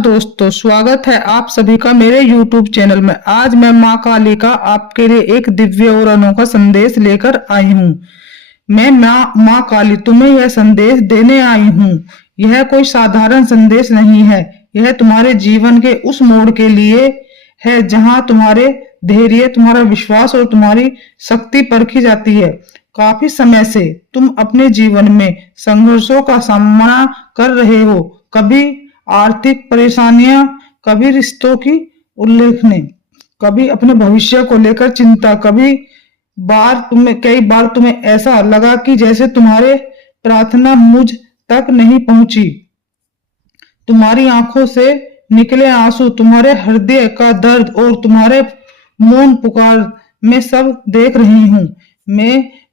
दोस्तों, स्वागत है आप सभी का मेरे YouTube चैनल में। आज मैं माँ काली का आपके लिए एक दिव्य और अनोखा संदेश लेकर आई हूँ। मैं माँ काली तुम्हें यह संदेश देने आई हूँ। यह कोई साधारण संदेश नहीं है। यह तुम्हारे जीवन के उस मोड़ के लिए है जहाँ तुम्हारे धैर्य, तुम्हारा विश्वास और तुम्हारी शक्ति परखी जाती है। काफी समय से तुम अपने जीवन में संघर्षों का सामना कर रहे हो। कभी आर्थिक परेशानियां, कभी रिश्तों की उल्लेखने, कभी अपने भविष्य को लेकर चिंता। कई बार तुम्हें ऐसा लगा कि जैसे तुम्हारे प्रार्थना मुझ तक नहीं पहुंची। तुम्हारी आंखों से निकले आंसू, तुम्हारे हृदय का दर्द और तुम्हारे मौन पुकार मैं सब देख रही हूँ।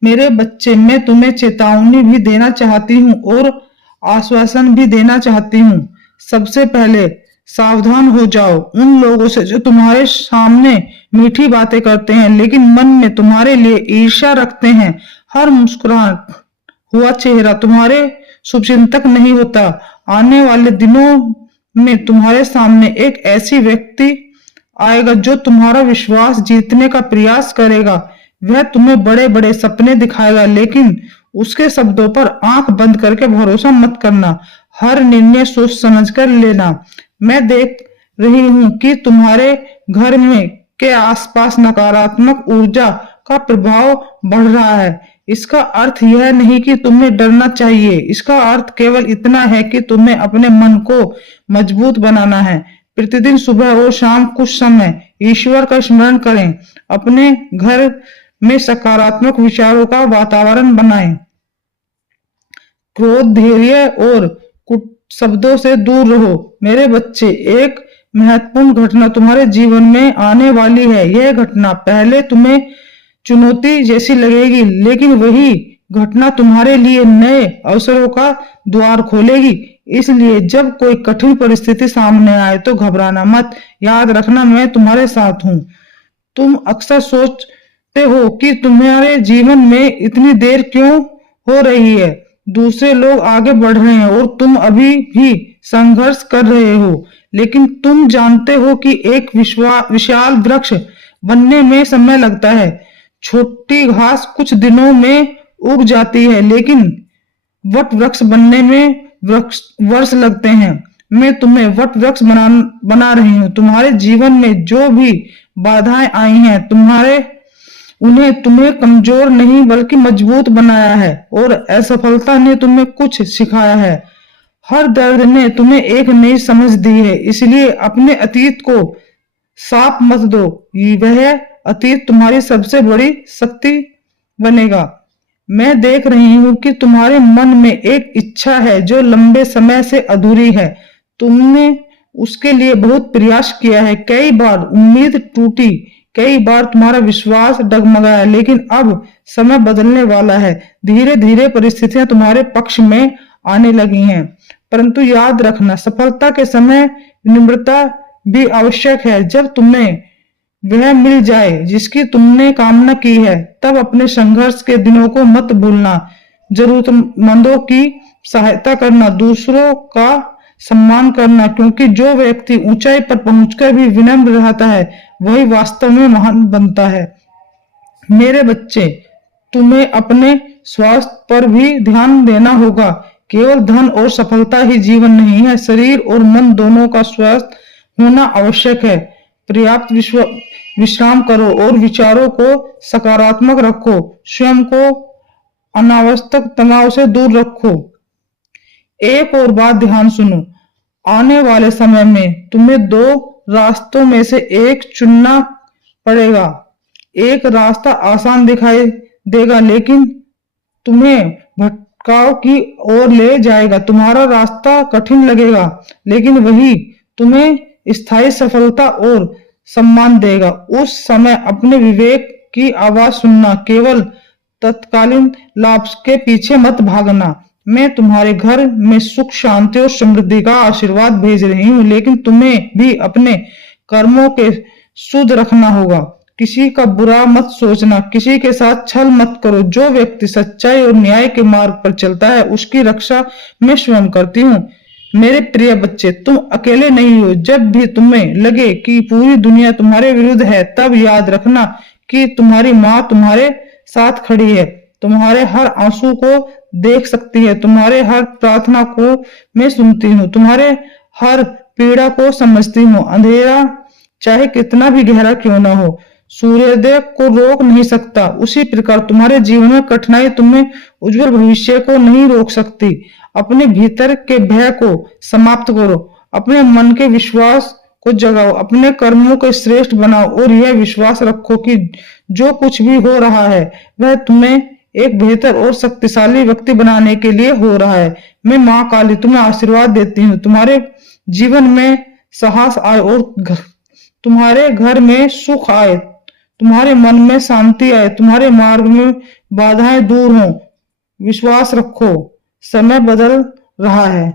मेरे बच्चे, मैं तुम्हें चेतावनी भी देना चाहती हूँ और आश्वासन भी देना चाहती हूँ। सबसे पहले सावधान हो जाओ उन लोगों से जो तुम्हारे सामने मीठी बातें करते हैं लेकिन मन में तुम्हारे लिए ईर्ष्या रखते हैं। हर मुस्कुराहट हुआ चेहरा तुम्हारे शुभचिंतक नहीं होता। आने वाले दिनों में तुम्हारे सामने एक ऐसी व्यक्ति आएगा जो तुम्हारा विश्वास जीतने का प्रयास करेगा। वह तुम्हें बड़े बड़े सपने दिखाएगा लेकिन उसके शब्दों पर आंख बंद करके भरोसा मत करना। हर निर्णय सोच समझ कर लेना। मैं देख रही हूँ कि तुम्हारे घर में के आसपास नकारात्मक ऊर्जा का प्रभाव बढ़ रहा है। इसका अर्थ यह नहीं कि तुम्हें डरना चाहिए। इसका अर्थ केवल इतना है कि तुम्हें अपने मन को मजबूत बनाना है। प्रतिदिन सुबह और शाम कुछ समय ईश्वर का स्मरण करें। अपने घर में सकारात्मक विचारों का वातावरण बनाएं। क्रोध, धैर्य और शब्दों से दूर रहो। मेरे बच्चे, एक महत्वपूर्ण घटना तुम्हारे जीवन में आने वाली है। यह घटना पहले तुम्हें चुनौती जैसी लगेगी लेकिन वही घटना तुम्हारे लिए नए अवसरों का द्वार खोलेगी। इसलिए जब कोई कठिन परिस्थिति सामने आए तो घबराना मत। याद रखना, मैं तुम्हारे साथ हूँ। तुम अक्सर सोचते हो कि तुम्हारे जीवन में इतनी देर क्यों हो रही है। दूसरे लोग आगे बढ़ रहे हैं और तुम अभी भी संघर्ष कर रहे हो। लेकिन तुम जानते हो कि एक विशाल वृक्ष बनने में समय लगता है। छोटी घास कुछ दिनों में उग जाती है लेकिन वट वृक्ष बनने में वर्ष लगते हैं। मैं तुम्हें वट वृक्ष बना रही हूँ। तुम्हारे जीवन में जो भी बाधाएं आई हैं उन्हें तुम्हें कमजोर नहीं बल्कि मजबूत बनाया है और असफलता ने तुम्हें कुछ सिखाया है। हर दर्द ने तुम्हें एक नई समझ दी है। इसलिए अपने अतीत को साफ मत दो। वह अतीत तुम्हारी सबसे बड़ी शक्ति बनेगा। मैं देख रही हूँ कि तुम्हारे मन में एक इच्छा है जो लंबे समय से अधूरी है। तुमने उसके लिए बहुत प्रयास किया है। कई बार उम्मीद टूटी, कई बार तुम्हारा विश्वास डगमगाया लेकिन अब समय बदलने वाला है। धीरे धीरे परिस्थितियां तुम्हारे पक्ष में आने लगी हैं। परंतु याद रखना, सफलता के समय विनम्रता भी आवश्यक है। जब तुम्हें वह मिल जाए जिसकी तुमने कामना की है तब अपने संघर्ष के दिनों को मत भूलना। जरूरतमंदों की सहायता करना, दूसरों का सम्मान करना, क्योंकि जो व्यक्ति ऊंचाई पर पहुंचकर भी विनम्र रहता है वही वास्तव में महान बनता है। मेरे बच्चे, तुम्हें अपने स्वास्थ्य पर भी ध्यान देना होगा। केवल धन और सफलता ही जीवन नहीं है, शरीर और मन दोनों का स्वस्थ होना आवश्यक है। पर्याप्त विश्राम करो और विचारों को सकारात्मक रखो। स्वयं को अनावश्यक तनाव से दूर रखो। एक और बात ध्यान सुनो, आने वाले समय में तुम्हें दो रास्तों में से एक चुनना पड़ेगा। एक रास्ता आसान दिखाई देगा लेकिन तुम्हें भटकाव की ओर ले जाएगा। तुम्हारा रास्ता कठिन लगेगा लेकिन वही तुम्हें स्थायी सफलता और सम्मान देगा। उस समय अपने विवेक की आवाज सुनना, केवल तत्कालीन लाभ के पीछे मत भागना। मैं तुम्हारे घर में सुख, शांति और समृद्धि का आशीर्वाद भेज रही हूँ लेकिन तुम्हें भी अपने कर्मों के शुद्ध रखना होगा। किसी का बुरा मत सोचना, किसी के साथ छल मत करो। जो व्यक्ति सच्चाई और न्याय के मार्ग पर चलता है उसकी रक्षा मैं स्वयं करती हूँ। मेरे प्रिय बच्चे, तुम अकेले नहीं हो। जब भी तुम्हें लगे कि पूरी दुनिया तुम्हारे विरुद्ध है, तब याद रखना कि तुम्हारी माँ तुम्हारे साथ खड़ी है, तुम्हारे हर आंसू को देख सकती है, तुम्हारे हर प्रार्थना को मैं सुनती हूँ, तुम्हारे हर पीड़ा को समझती हूँ। अंधेरा चाहे कितना भी गहरा क्यों ना हो, सूर्योदय को रोक नहीं सकता, उसी प्रकार तुम्हारे जीवन में कठिनाई तुम्हें उज्जवल भविष्य को नहीं रोक सकती। अपने भीतर के भय को समाप्त करो, अपने मन के विश्वास को जगाओ, अपने कर्मों को श्रेष्ठ बनाओ और यह विश्वास रखो कि जो कुछ भी हो रहा है वह तुम्हें एक बेहतर और शक्तिशाली व्यक्ति बनाने के लिए हो रहा है। मैं माँ काली तुम्हें आशीर्वाद देती हूँ, तुम्हारे जीवन में साहस आए और तुम्हारे घर में सुख आए, तुम्हारे मन में शांति आए, तुम्हारे मार्ग में बाधाएं दूर हों। विश्वास रखो, समय बदल रहा है।